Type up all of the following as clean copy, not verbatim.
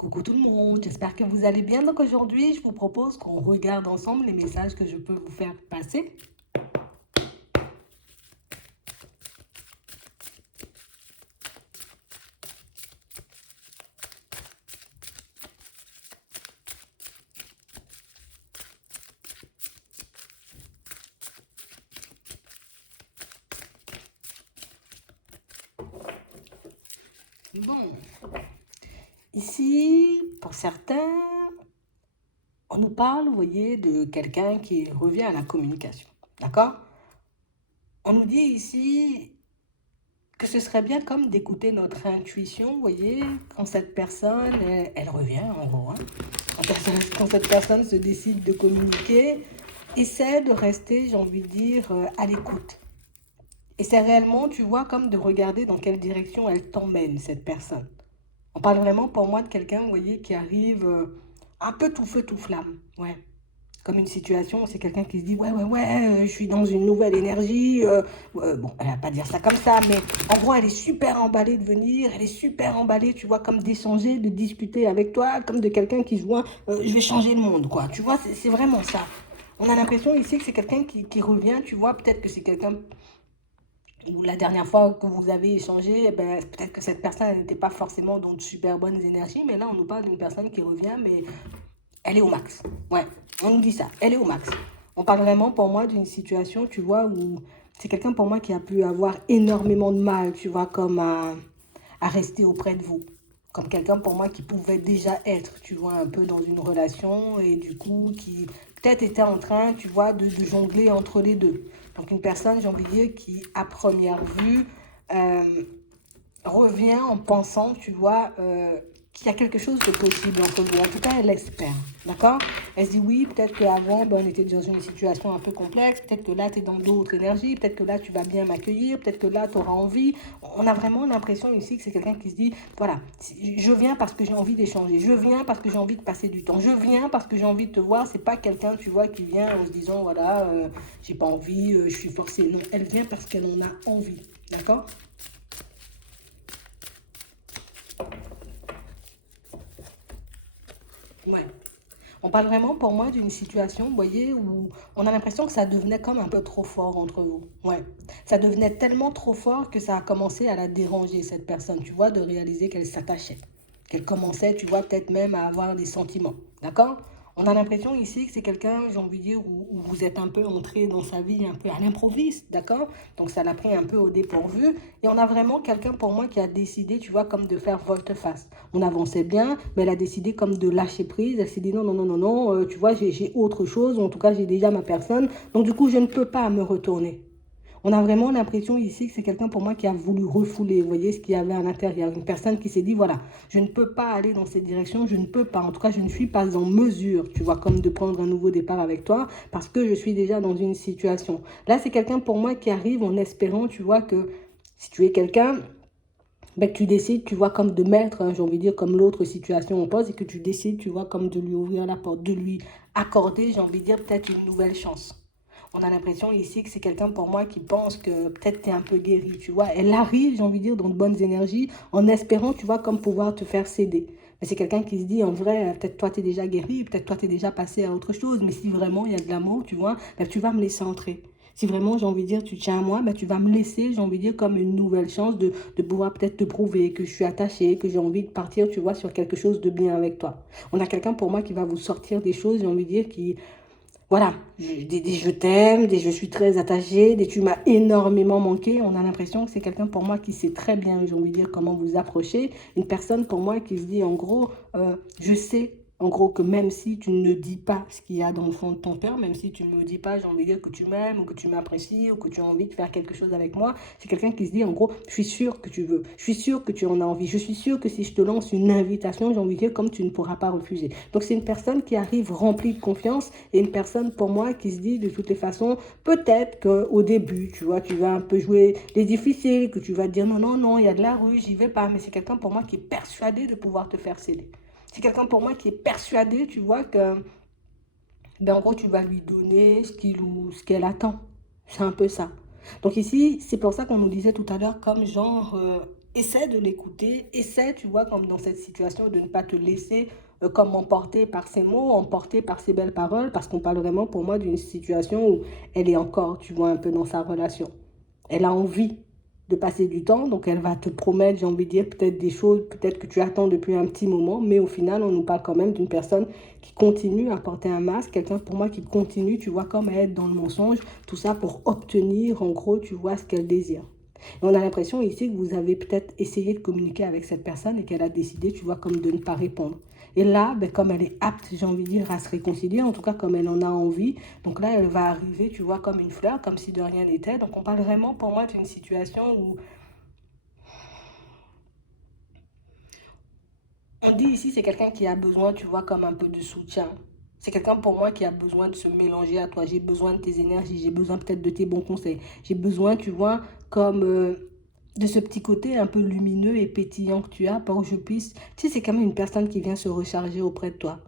Coucou tout le monde, j'espère que vous allez bien. Donc aujourd'hui, je vous propose qu'on regarde ensemble les messages que je peux vous faire passer. Bon, ici, pour certains, on nous parle, vous voyez, de quelqu'un qui revient à la communication. D'accord? On nous dit ici que ce serait bien comme d'écouter notre intuition, vous voyez, quand cette personne, elle revient en gros, hein. Quand cette personne se décide de communiquer, essaie de rester, j'ai envie de dire, à l'écoute. Et c'est réellement, tu vois, comme de regarder dans quelle direction elle t'emmène, cette personne. On parle vraiment pour moi de quelqu'un, vous voyez, qui arrive un peu tout feu, tout flamme. Ouais. Comme une situation, c'est quelqu'un qui se dit, ouais, ouais, ouais, je suis dans une nouvelle énergie. Bon, elle va pas dire ça comme ça, mais en gros, elle est super emballée de venir, elle est super emballée, tu vois, comme d'échanger, de discuter avec toi, comme de quelqu'un qui se voit, je vais changer le monde, quoi. Tu vois, c'est vraiment ça. On a l'impression ici que c'est quelqu'un qui revient, tu vois, peut-être que c'est quelqu'un ou la dernière fois que vous avez échangé, eh ben, peut-être que cette personne n'était pas forcément dans de super bonnes énergies, mais là, on nous parle d'une personne qui revient, mais elle est au max. Ouais, on nous dit ça, elle est au max. On parle vraiment pour moi d'une situation, tu vois, où c'est quelqu'un pour moi qui a pu avoir énormément de mal, tu vois, comme à rester auprès de vous. Comme quelqu'un pour moi qui pouvait déjà être, tu vois, un peu dans une relation et du coup qui peut-être était en train, tu vois, de jongler entre les deux. Donc une personne, j'ai envie de dire, qui à première vue euh, revient en pensant, tu vois, qu'il y a quelque chose de possible entre vous. En tout cas, elle l'espère, d'accord? Elle se dit oui, peut-être qu'avant, ben, on était dans une situation un peu complexe, peut-être que là, tu es dans d'autres énergies, peut-être que là, tu vas bien m'accueillir, peut-être que là, tu auras envie. On a vraiment l'impression ici que c'est quelqu'un qui se dit, voilà, je viens parce que j'ai envie d'échanger, je viens parce que j'ai envie de passer du temps, je viens parce que j'ai envie de te voir. C'est pas quelqu'un, tu vois, qui vient en se disant, voilà, j'ai pas envie, je suis forcée. Non, elle vient parce qu'elle en a envie, d'accord? Ouais. On parle vraiment pour moi d'une situation, vous voyez, où on a l'impression que ça devenait comme un peu trop fort entre vous. Ouais. Ça devenait tellement trop fort que ça a commencé à la déranger, cette personne, tu vois, de réaliser qu'elle s'attachait. Qu'elle commençait, tu vois, peut-être même à avoir des sentiments. D'accord? On a l'impression ici que c'est quelqu'un, j'ai envie de dire, où vous êtes un peu entré dans sa vie un peu à l'improviste, d'accord? Donc ça l'a pris un peu au dépourvu. Et on a vraiment quelqu'un pour moi qui a décidé, tu vois, comme de faire volte-face. On avançait bien, mais elle a décidé comme de lâcher prise. Elle s'est dit non, non, non, non, non, tu vois, j'ai autre chose. En tout cas, j'ai déjà ma personne. Donc du coup, je ne peux pas me retourner. On a vraiment l'impression ici que c'est quelqu'un pour moi qui a voulu refouler, vous voyez, ce qu'il y avait à l'intérieur. Une personne qui s'est dit, voilà, je ne peux pas aller dans cette direction, je ne peux pas, en tout cas, je ne suis pas en mesure, tu vois, comme de prendre un nouveau départ avec toi, parce que je suis déjà dans une situation. Là, c'est quelqu'un pour moi qui arrive en espérant, tu vois, que si tu es quelqu'un, ben, tu décides, tu vois, comme de mettre, hein, j'ai envie de dire, comme l'autre situation en pause, et que tu décides, tu vois, comme de lui ouvrir la porte, de lui accorder, j'ai envie de dire, peut-être une nouvelle chance. On a l'impression ici que c'est quelqu'un pour moi qui pense que peut-être tu es un peu guéri, tu vois. Elle arrive, j'ai envie de dire, dans de bonnes énergies, en espérant, tu vois, comme pouvoir te faire céder. Mais c'est quelqu'un qui se dit, en vrai, peut-être toi, tu es déjà guéri, peut-être toi, tu es déjà passé à autre chose, mais si vraiment il y a de l'amour, tu vois, ben, tu vas me laisser entrer. Si vraiment, j'ai envie de dire, tu tiens à moi, ben, tu vas me laisser, j'ai envie de dire, comme une nouvelle chance de pouvoir peut-être te prouver que je suis attachée, que j'ai envie de partir, tu vois, sur quelque chose de bien avec toi. On a quelqu'un pour moi qui va vous sortir des choses, j'ai envie de dire, qui, voilà, des je t'aime, des je suis très attachée, des tu m'as énormément manqué. On a l'impression que c'est quelqu'un pour moi qui sait très bien, j'ai envie de dire, comment vous approcher. Une personne pour moi qui se dit en gros, je sais en gros que même si tu ne dis pas ce qu'il y a dans le fond de ton cœur, même si tu ne me dis pas, j'ai envie de dire que tu m'aimes ou que tu m'apprécies ou que tu as envie de faire quelque chose avec moi, c'est quelqu'un qui se dit en gros, je suis sûr que tu veux, je suis sûr que tu en as envie, je suis sûr que si je te lance une invitation, j'ai envie de dire comme tu ne pourras pas refuser. Donc c'est une personne qui arrive remplie de confiance et une personne pour moi qui se dit de toutes les façons, peut-être qu'au début, tu vois, tu vas un peu jouer les difficiles, que tu vas te dire non, non, non, il y a de la rue, j'y vais pas, mais c'est quelqu'un pour moi qui est persuadé de pouvoir te faire céder. C'est quelqu'un pour moi qui est persuadé, tu vois, que, ben, en gros, tu vas lui donner ce qu'il ou ce qu'elle attend. C'est un peu ça. Donc ici, c'est pour ça qu'on nous disait tout à l'heure, comme genre, essaie de l'écouter, essaie, tu vois, comme dans cette situation, de ne pas te laisser comme emporter par ses mots, emporter par ses belles paroles, parce qu'on parle vraiment pour moi d'une situation où elle est encore, tu vois, un peu dans sa relation. Elle a envie de passer du temps, donc elle va te promettre, j'ai envie de dire, peut-être des choses, peut-être que tu attends depuis un petit moment, mais au final, on nous parle quand même d'une personne qui continue à porter un masque, quelqu'un pour moi qui continue, tu vois, comme à être dans le mensonge, tout ça pour obtenir, en gros, tu vois, ce qu'elle désire. Et on a l'impression ici que vous avez peut-être essayé de communiquer avec cette personne et qu'elle a décidé, tu vois, comme de ne pas répondre. Et là, ben, comme elle est apte, j'ai envie de dire, à se réconcilier, en tout cas comme elle en a envie, donc là, elle va arriver, tu vois, comme une fleur, comme si de rien n'était. Donc on parle vraiment pour moi d'une situation où on dit ici, c'est quelqu'un qui a besoin, tu vois, comme un peu de soutien. C'est quelqu'un pour moi qui a besoin de se mélanger à toi. J'ai besoin de tes énergies, j'ai besoin peut-être de tes bons conseils. J'ai besoin, tu vois, comme de ce petit côté un peu lumineux et pétillant que tu as pour que je puisse... Tu sais, c'est quand même une personne qui vient se recharger auprès de toi.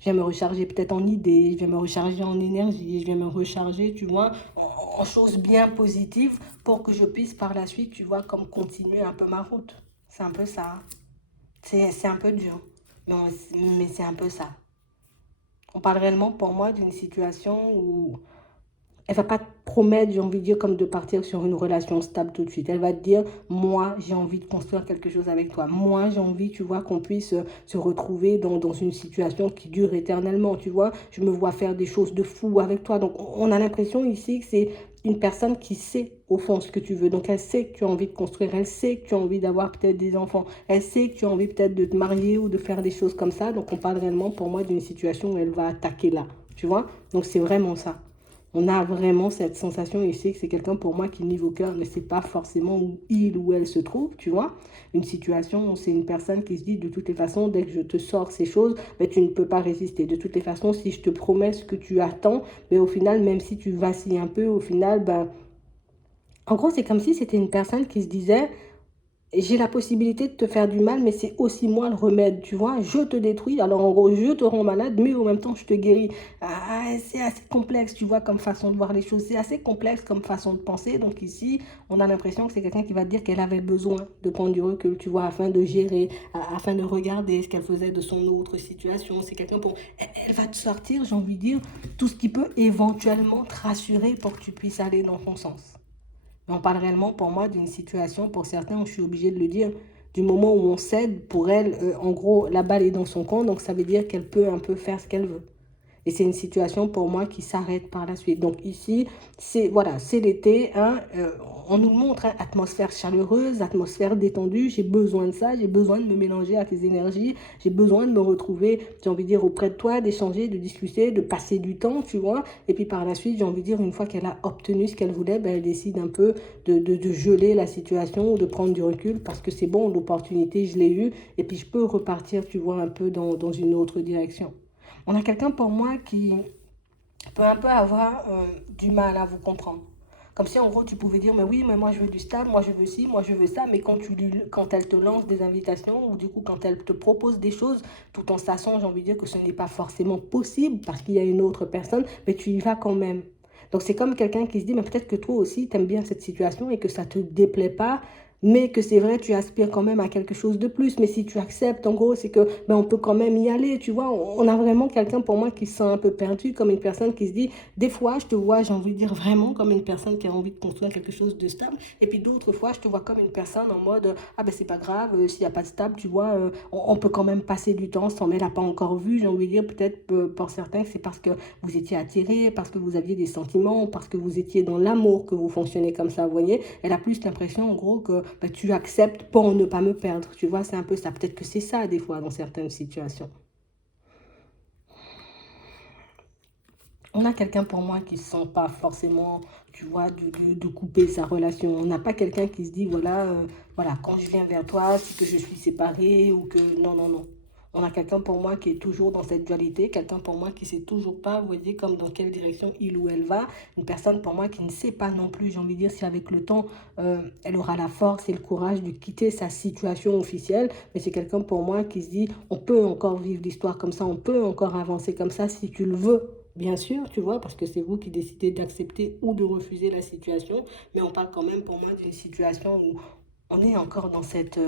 Je viens me recharger peut-être en idées, je viens me recharger en énergie, je viens me recharger, tu vois, en choses bien positives pour que je puisse par la suite, tu vois, comme continuer un peu ma route. C'est un peu ça. C'est un peu dur, mais c'est un peu ça. On parle réellement pour moi d'une situation où elle va pas te promettre, j'ai envie de dire, comme de partir sur une relation stable tout de suite. Elle va te dire, moi, j'ai envie de construire quelque chose avec toi. Moi, j'ai envie, tu vois, qu'on puisse se retrouver dans une situation qui dure éternellement, tu vois. Je me vois faire des choses de fou avec toi. Donc, on a l'impression ici que c'est une personne qui sait au fond ce que tu veux. Donc, elle sait que tu as envie de construire. Elle sait que tu as envie d'avoir peut-être des enfants. Elle sait que tu as envie peut-être de te marier ou de faire des choses comme ça. Donc, on parle réellement pour moi d'une situation où elle va attaquer là, tu vois. Donc, c'est vraiment ça. On a vraiment cette sensation ici que c'est quelqu'un pour moi qui niveau cœur ne sait pas forcément où il ou elle se trouve, tu vois. Une situation où c'est une personne qui se dit de toutes les façons, dès que je te sors ces choses, ben, tu ne peux pas résister. De toutes les façons, si je te promets ce que tu attends, ben, au final, même si tu vacilles un peu, au final, ben, en gros, c'est comme si c'était une personne qui se disait, j'ai la possibilité de te faire du mal, mais c'est aussi moi le remède, tu vois. Je te détruis, alors en gros, je te rends malade, mais en même temps, je te guéris. Ah, c'est assez complexe, tu vois, comme façon de voir les choses. C'est assez complexe comme façon de penser. Donc ici, on a l'impression que c'est quelqu'un qui va te dire qu'elle avait besoin de prendre du recul, tu vois, afin de gérer, afin de regarder ce qu'elle faisait de son autre situation. C'est quelqu'un pour... Elle va te sortir, j'ai envie de dire, tout ce qui peut éventuellement te rassurer pour que tu puisses aller dans ton sens. Mais on parle réellement pour moi d'une situation, pour certains, je suis obligée de le dire, du moment où on cède, pour elle, en gros, la balle est dans son camp, donc ça veut dire qu'elle peut un peu faire ce qu'elle veut. Et c'est une situation pour moi qui s'arrête par la suite. Donc ici, c'est voilà, c'est l'été. Hein, on nous montre hein, atmosphère chaleureuse, atmosphère détendue. J'ai besoin de ça. J'ai besoin de me mélanger à tes énergies. J'ai besoin de me retrouver, j'ai envie de dire, auprès de toi, d'échanger, de discuter, de passer du temps, tu vois. Et puis par la suite, j'ai envie de dire, une fois qu'elle a obtenu ce qu'elle voulait, ben, elle décide un peu de geler la situation ou de prendre du recul parce que c'est bon, l'opportunité, je l'ai eue. Et puis je peux repartir, tu vois, un peu dans une autre direction. On a quelqu'un pour moi qui peut un peu avoir du mal à vous comprendre. Comme si en gros tu pouvais dire mais oui mais moi je veux du stable, moi je veux ci, moi je veux ça, mais quand elle te lance des invitations ou du coup quand elle te propose des choses tout en sachant j'ai envie de dire que ce n'est pas forcément possible parce qu'il y a une autre personne, mais tu y vas quand même. Donc c'est comme quelqu'un qui se dit mais peut-être que toi aussi tu aimes bien cette situation et que ça te déplaît pas, mais que c'est vrai, tu aspires quand même à quelque chose de plus. Mais si tu acceptes, en gros, c'est que ben, on peut quand même y aller. Tu vois, on a vraiment quelqu'un pour moi qui se sent un peu perdu, comme une personne qui se dit, des fois, je te vois, j'ai envie de dire vraiment comme une personne qui a envie de construire quelque chose de stable. Et puis d'autres fois, je te vois comme une personne en mode, ah ben c'est pas grave, s'il n'y a pas de stable, tu vois, on peut quand même passer du temps sans elle n'a pas encore vu. J'ai envie de dire peut-être pour certains, c'est parce que vous étiez attirés, parce que vous aviez des sentiments, parce que vous étiez dans l'amour que vous fonctionnez comme ça, vous voyez. Elle a plus l'impression, en gros, que bah, tu acceptes pour ne pas me perdre. Tu vois, c'est un peu ça. Peut-être que c'est ça, des fois, dans certaines situations. On a quelqu'un pour moi qui ne sent pas forcément, tu vois, de couper sa relation. On n'a pas quelqu'un qui se dit, voilà, voilà, quand je viens vers toi, c'est que je suis séparée ou que... Non, non, non. On a quelqu'un pour moi qui est toujours dans cette dualité, quelqu'un pour moi qui ne sait toujours pas, vous voyez, comme dans quelle direction il ou elle va. Une personne pour moi qui ne sait pas non plus, j'ai envie de dire, si avec le temps, elle aura la force et le courage de quitter sa situation officielle. Mais c'est quelqu'un pour moi qui se dit, on peut encore vivre l'histoire comme ça, on peut encore avancer comme ça si tu le veux. Bien sûr, tu vois, parce que c'est vous qui décidez d'accepter ou de refuser la situation, mais on parle quand même pour moi d'une situation où On est encore dans cette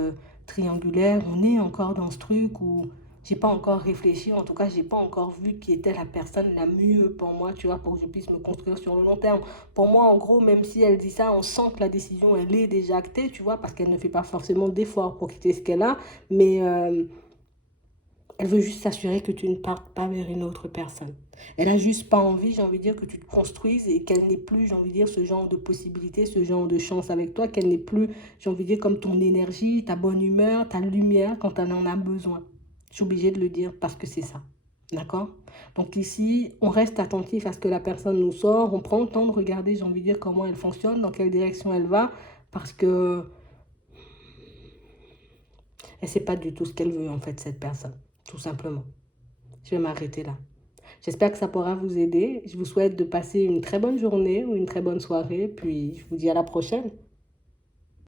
triangulaire, on est encore dans ce truc où j'ai pas encore réfléchi, en tout cas, j'ai pas encore vu qui était la personne la mieux pour moi, tu vois, pour que je puisse me construire sur le long terme. Pour moi, en gros, même si elle dit ça, on sent que la décision, elle est déjà actée, tu vois, parce qu'elle ne fait pas forcément d'efforts pour quitter ce qu'elle a, mais elle veut juste s'assurer que tu ne partes pas vers une autre personne. Elle a juste pas envie, j'ai envie de dire, que tu te construises et qu'elle n'ait plus, j'ai envie de dire, ce genre de possibilités, ce genre de chance avec toi, qu'elle n'ait plus, j'ai envie de dire, comme ton énergie, ta bonne humeur, ta lumière quand elle en a besoin. Je suis obligée de le dire parce que c'est ça. D'accord? Donc ici, on reste attentif à ce que la personne nous sort, on prend le temps de regarder, j'ai envie de dire, comment elle fonctionne, dans quelle direction elle va, parce que elle ne sait pas du tout ce qu'elle veut, en fait, cette personne, tout simplement. Je vais m'arrêter là. J'espère que ça pourra vous aider. Je vous souhaite de passer une très bonne journée ou une très bonne soirée, puis je vous dis à la prochaine.